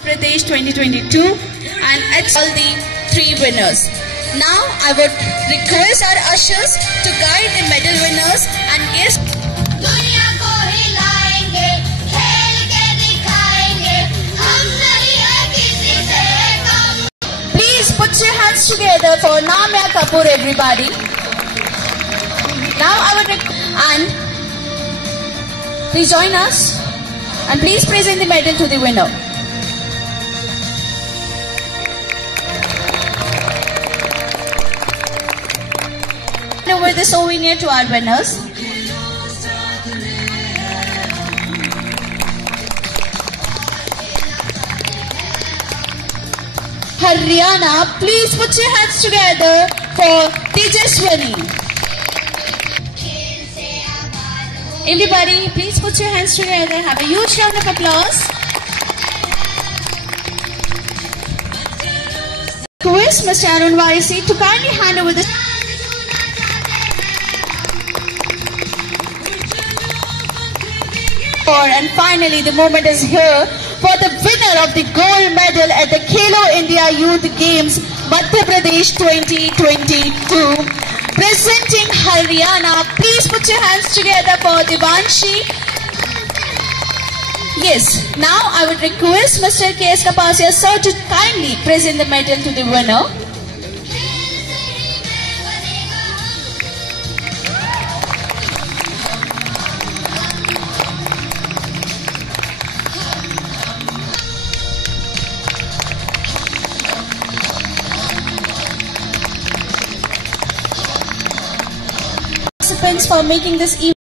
Pradesh 2022, and it's all the three winners. Now I would request our ushers to guide the medal winners and guests. दुनिया को हिलाएंगे, खेल के दिखाएंगे, हम नहीं है किसी से कम. Please put your hands together for Namya Kapoor, everybody. Now I would and please join us and please present the medal to the winner. Over the souvenir to our winners. Haryana, please put your hands together for Tejaswani. Everybody, please put your hands together. Have a huge round of applause. Request Mr. Arun Vaisi to kindly hand over the and finally the moment is here for the winner of the gold medal at the Khelo India Youth Games Madhya Pradesh 2022. Presenting Haryana, please put your hands together for Divanshi. Yes, now I would request Mr. K.S. Kapasia sir to kindly present the medal to the winner. For making this event